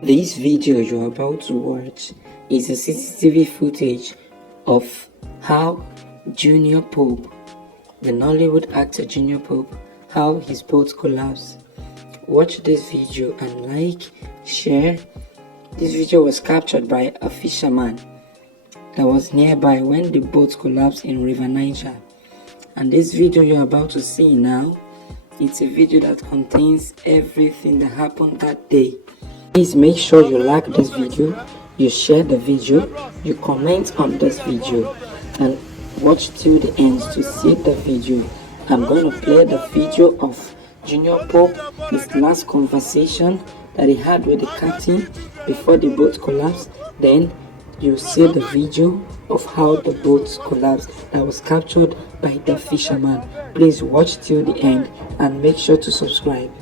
This video you're about to watch is a CCTV footage of how Junior Pope, the Nollywood actor Junior Pope, how his boat collapsed. Watch this video and like, share. This video was captured by a fisherman that was nearby when the boat collapsed in River Niger. And this video you're about to see now, it's a video that contains everything that happened that day. Please make sure you like this video, you share the video, you comment on this video, and watch till the end to see the video. I'm going to play the video of Junior Pope, his last conversation that he had with the captain before the boat collapsed. Then you see the video of how the boat collapsed that was captured by the fisherman. Please watch till the end and make sure to subscribe.